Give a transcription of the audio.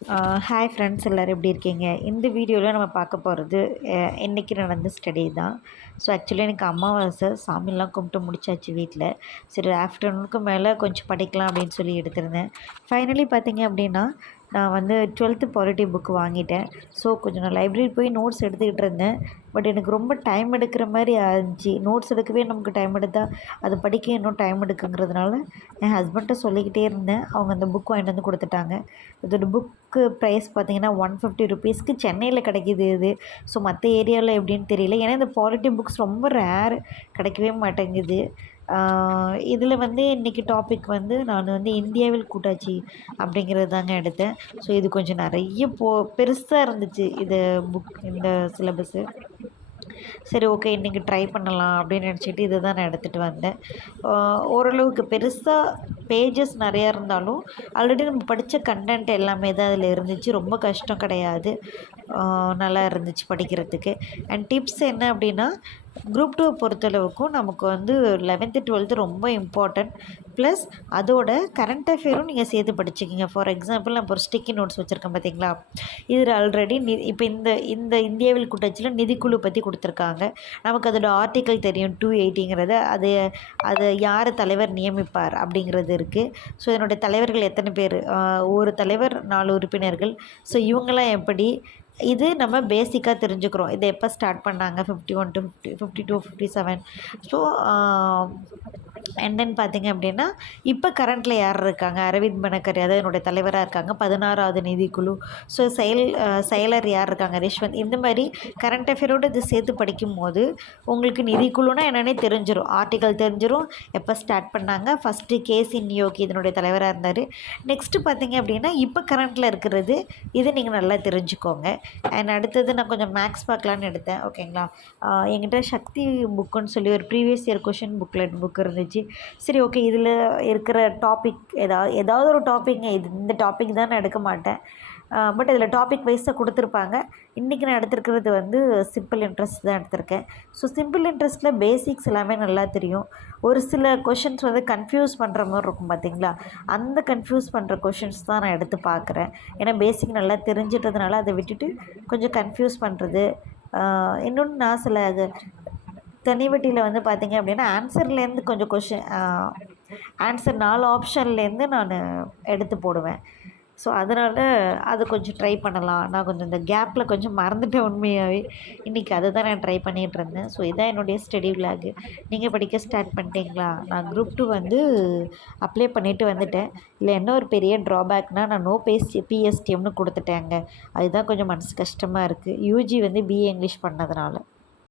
Hi friends, எல்லோரும் எப்படி இருக்கீங்க? இந்த வீடியோவில் நம்ம பார்க்க போகிறது இன்றைக்கி நடந்த ஸ்டடி தான். ஸோ ஆக்சுவலி எனக்கு அமாவாசை சாமிலாம் கும்பிட்டு முடிச்சாச்சு வீட்டில். சரி, ஆஃப்டர்நூனுக்கு மேலே கொஞ்சம் படிக்கலாம் அப்படின்னு சொல்லி எடுத்திருந்தேன். ஃபைனலி பார்த்தீங்க அப்படின்னா நான் வந்து 12th பாலிட்டி புக் வாங்கிட்டேன். ஸோ கொஞ்சம் நான் லைப்ரரி போய் நோட்ஸ் எடுத்துக்கிட்டு இருந்தேன். பட் எனக்கு ரொம்ப டைம் எடுக்கிற மாதிரி ஆச்சு. நோட்ஸ் எடுக்கவே நமக்கு டைம் எடுத்தால் அது படிக்க இன்னும் டைம் எடுக்குங்கிறதுனால என் ஹஸ்பண்ட்ட சொல்லிக்கிட்டே இருந்தேன். அவங்க அந்த புக் வாங்கிட்டு வந்து கொடுத்துட்டாங்க. இதோட புக்கு ப்ரைஸ் பார்த்திங்கன்னா 150 ருபீஸ்க்கு சென்னையில் கிடைக்கிது இது. ஸோ மற்ற ஏரியாவில் எப்படின்னு தெரியல. ஏன்னா இந்த பாலிட்டி புக்ஸ் ரொம்ப ரேர், கிடைக்கவே மாட்டேங்குது. இதில் வந்து இன்றைக்கி டாபிக் வந்து நான் வந்து இந்தியாவில் கூட்டாட்சி அப்படிங்கிறது தாங்க எடுத்தேன். ஸோ இது கொஞ்சம் நிறைய பெருசாக இருந்துச்சு இந்த சிலபஸ்ஸு. சரி, ஓகே, இன்றைக்கி ட்ரை பண்ணலாம் அப்படின்னு நினச்சிட்டு இதை தான் நான் எடுத்துகிட்டு வந்தேன். ஓரளவுக்கு பெருசாக பேஜஸ் நிறையா இருந்தாலும் ஆல்ரெடி நம்ம படித்த கண்டென்ட் எல்லாமே தான் அதில் இருந்துச்சு. ரொம்ப கஷ்டம் கிடையாது, நல்லா இருந்துச்சு படிக்கிறதுக்கு. அண்ட் டிப்ஸ் என்ன அப்படின்னா, குரூப் 2 பொறுத்தளவுக்கும் நமக்கு வந்து 11th 12th ரொம்ப இம்பார்ட்டண்ட். ப்ளஸ் அதோட கரண்ட் அஃபேரும் நீங்கள் சேர்த்து படிச்சுக்கிங்க. ஃபார் எக்ஸாம்பிள், நான் ஒரு ஸ்டிக்கி நோட்ஸ் வச்சுருக்கேன் பார்த்தீங்களா, இதில் ஆல்ரெடி இப்போ இந்த இந்தியாவில் கூட்டாட்சியில் நிதிக்குழு பற்றி கொடுத்துருக்காங்க. நமக்கு அதோட ஆர்டிக்கல் தெரியும் 280ங்கிறது. அது யார் தலைவர் நியமிப்பார் அப்படிங்கிறது இருக்குது. ஸோ இதனுடைய தலைவர்கள் எத்தனை பேர், ஒரு தலைவர் 4 உறுப்பினர்கள். ஸோ இவங்களாம் எப்படி, இது நம்ம பேசிக்காக தெரிஞ்சுக்கிறோம். இதை எப்போ ஸ்டார்ட் பண்ணாங்க, 51 to 52 57. ஸோ அண்ட் தென் பார்த்திங்க அப்படின்னா இப்போ கரண்ட்டில் யார் இருக்காங்க, அரவிந்த் பனகர் அதாவது என்னுடைய தலைவராக இருக்காங்க. 16வது நிதிக்குழு. ஸோ செயலர் யார் இருக்காங்க, ரிஷ்வந்த். இந்த மாதிரி கரண்ட் அஃபேரோடு இது சேர்த்து படிக்கும்போது உங்களுக்கு நிதிக்குழுனா என்னென்னே தெரிஞ்சிடும், ஆர்டிக்கல் தெரிஞ்சிடும், எப்போ ஸ்டார்ட் பண்ணாங்க. ஃபஸ்ட்டு கேசி நியோகி இதனுடைய தலைவராக இருந்தார். நெக்ஸ்ட்டு பார்த்திங்க அப்படின்னா இப்போ கரண்ட்டில் இருக்கிறது, இதை நீங்கள் நல்லா தெரிஞ்சுக்கோங்க. அண்ட் அடுத்தது நான் கொஞ்சம் மேக்ஸ் பார்க்கலான்னு எடுத்தேன். ஓகேங்களா, என்கிட்ட சக்தி புக்குன்னு சொல்லி ஒரு ப்ரீவியஸ் இயர் கொஷின் புக் இருந்துச்சு. சரி, ஓகே, இதில் இருக்கிற டாபிக் ஏதாவது ஒரு டாபிக்ங்க, இந்த டாபிக் தான் நான் எடுக்க மாட்டேன். பட் இதில் டாபிக் வைஸாக கொடுத்துருப்பாங்க. இன்றைக்கி நான் எடுத்துருக்கிறது வந்து சிம்பிள் இன்ட்ரெஸ்ட் தான் எடுத்திருக்கேன். ஸோ சிம்பிள் இன்ட்ரெஸ்ட்டில் பேசிக்ஸ் எல்லாமே நல்லா தெரியும். ஒரு சில கொஷின்ஸ் வந்து கன்ஃபியூஸ் பண்ணுற மாதிரி இருக்கும் பார்த்தீங்களா, அந்த கன்ஃபியூஸ் பண்ணுற கொஷின்ஸ் தான் நான் எடுத்து பார்க்குறேன். ஏன்னா பேசிக் நல்லா தெரிஞ்சிட்டதுனால அதை விட்டுட்டு கொஞ்சம் கன்ஃபியூஸ் பண்ணுறது. இன்னொன்று, நான் சில தனிவட்டியில் வந்து பார்த்திங்க அப்படின்னா ஆன்சர்லேருந்து கொஞ்சம் ஆன்சர் 4 ஆப்ஷன்லேருந்து நான் எடுத்து போடுவேன். ஸோ அதனால் அது கொஞ்சம் ட்ரை பண்ணலாம். நான் கொஞ்சம் இந்த கேப்பில் கொஞ்சம் மறந்துட்டேன் உண்மையாகவே. இன்றைக்கி அதை தான் நான் ட்ரை பண்ணிகிட்ருந்தேன். ஸோ இதான் என்னுடைய ஸ்டடி விலாகு. நீங்கள் படிக்க ஸ்டார்ட் பண்ணிட்டீங்களா? நான் குரூப் 2 வந்து அப்ளை பண்ணிவிட்டு வந்துட்டேன். இல்லை, என்ன ஒரு பெரிய ட்ராபேக்னால் நான் நோ பிஎஸ்டிஎம்னு கொடுத்துட்டேங்க. அதுதான் கொஞ்சம் மனசு கஷ்டமாக இருக்குது, யூஜி வந்து பிஏ இங்கிலீஷ் பண்ணதுனால.